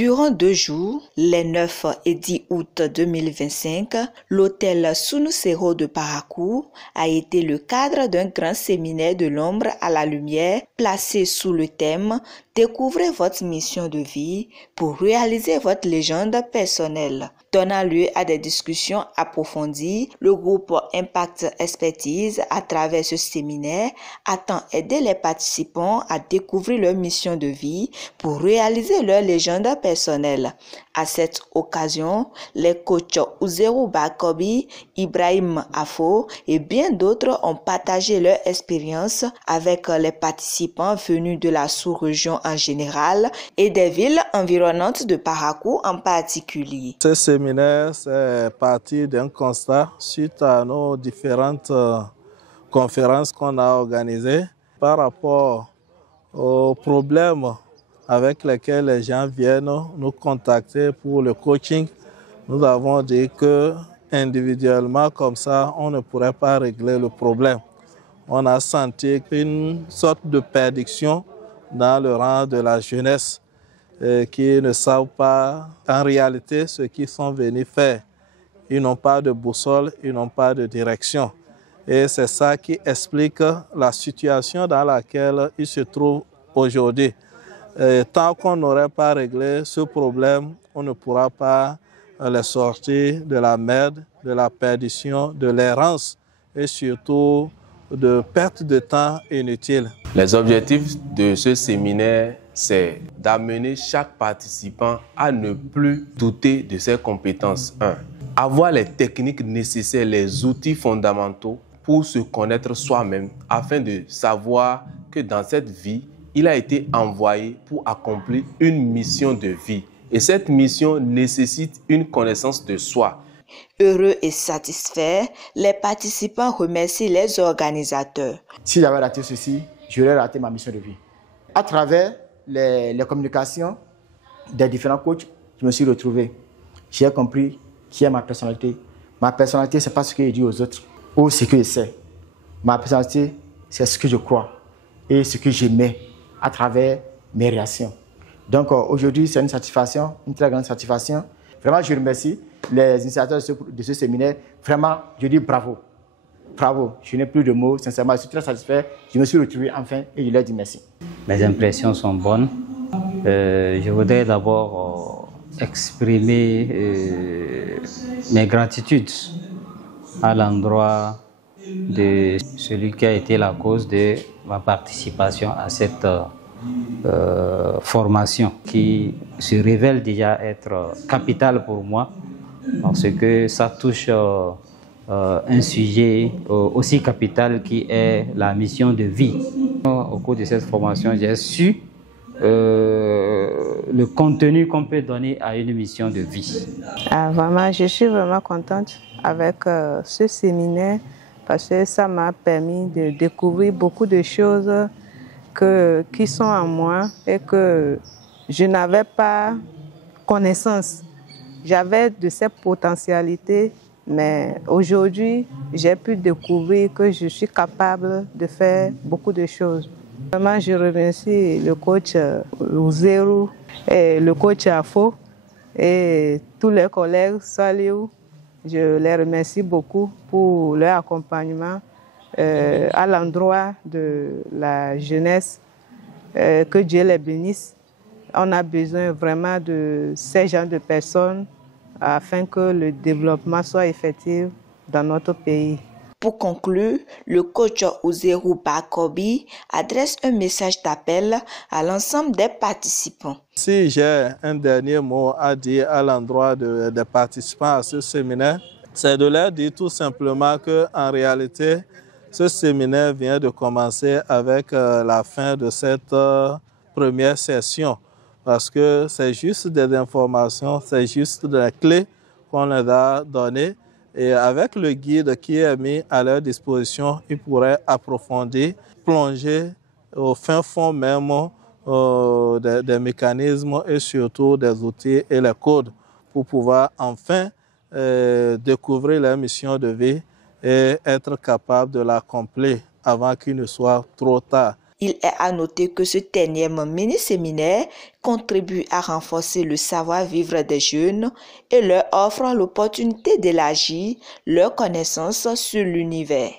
Durant 2 jours, les 9 et 10 août 2025, l'hôtel Sunusero de Parakou a été le cadre d'un grand séminaire de l'ombre à la lumière placé sous le thème « Découvrez votre mission de vie pour réaliser votre légende personnelle ». Donnant lieu à des discussions approfondies, le groupe Impact Expertise, à travers ce séminaire, attend aider les participants à découvrir leur mission de vie pour réaliser leur légende personnelle. À cette occasion, les coachs Uzeru Bakobi, Ibrahim Afo et bien d'autres ont partagé leur expérience avec les participants venus de la sous-région en général et des villes environnantes de Parakou en particulier. Ce séminaire, c'est parti d'un constat suite à nos différentes conférences qu'on a organisées par rapport aux problèmes avec lesquels les gens viennent nous contacter pour le coaching. Nous avons dit que individuellement, comme ça, on ne pourrait pas régler le problème. On a senti une sorte de perdition dans le rang de la jeunesse qui ne savent pas en réalité ce qu'ils sont venus faire. Ils n'ont pas de boussole, ils n'ont pas de direction. Et c'est ça qui explique la situation dans laquelle ils se trouvent aujourd'hui. Tant qu'on n'aurait pas réglé ce problème, on ne pourra pas les sortir de la merde, de la perdition, de l'errance et surtout de perte de temps inutile. Les objectifs de ce séminaire, c'est d'amener chaque participant à ne plus douter de ses compétences. 1. Avoir les techniques nécessaires, les outils fondamentaux pour se connaître soi-même afin de savoir que dans cette vie, il a été envoyé pour accomplir une mission de vie. Et cette mission nécessite une connaissance de soi. Heureux et satisfaits, les participants remercient les organisateurs. Si j'avais raté ceci, j'aurais raté ma mission de vie. À travers les communications des différents coachs, je me suis retrouvé. J'ai compris qui est ma personnalité. Ma personnalité, ce n'est pas ce que je dis aux autres ou ce que je sais. Ma personnalité, c'est ce que je crois et ce que j'aimais à travers mes réactions. Donc aujourd'hui, c'est une satisfaction, une très grande satisfaction. Vraiment, je remercie les initiateurs de ce séminaire. Vraiment, je dis bravo. Bravo. Je n'ai plus de mots. Sincèrement, je suis très satisfait. Je me suis retrouvé enfin et je leur dis merci. Mes impressions sont bonnes. Je voudrais d'abord exprimer mes gratitudes à l'endroit de celui qui a été la cause de ma participation à cette formation qui se révèle déjà être capitale pour moi parce que ça touche un sujet aussi capital qui est la mission de vie. Au cours de cette formation, j'ai su le contenu qu'on peut donner à une mission de vie. Vraiment, je suis vraiment contente avec ce séminaire parce que ça m'a permis de découvrir beaucoup de choses qui sont en moi et que je n'avais pas connaissance. J'avais de ces potentialités, mais aujourd'hui, j'ai pu découvrir que je suis capable de faire beaucoup de choses. Vraiment, je remercie le coach Uzeru et le coach Afo et tous les collègues Saliou. Je les remercie beaucoup pour leur accompagnement à l'endroit de la jeunesse. Que Dieu les bénisse. On a besoin vraiment de ces genres de personnes afin que le développement soit effectif dans notre pays. Pour conclure, le coach Uzeru Bakobi adresse un message d'appel à l'ensemble des participants. Si j'ai un dernier mot à dire à l'endroit des participants à ce séminaire, c'est de leur dire tout simplement qu'en réalité, ce séminaire vient de commencer avec la fin de cette première session parce que c'est juste des informations, c'est juste des clés qu'on leur a données. Et avec le guide qui est mis à leur disposition, ils pourraient approfondir, plonger au fin fond même des mécanismes et surtout des outils et les codes pour pouvoir enfin découvrir leur mission de vie et être capable de l'accomplir avant qu'il ne soit trop tard. Il est à noter que ce énième mini-séminaire contribue à renforcer le savoir-vivre des jeunes et leur offre l'opportunité d'élargir leurs connaissances sur l'univers.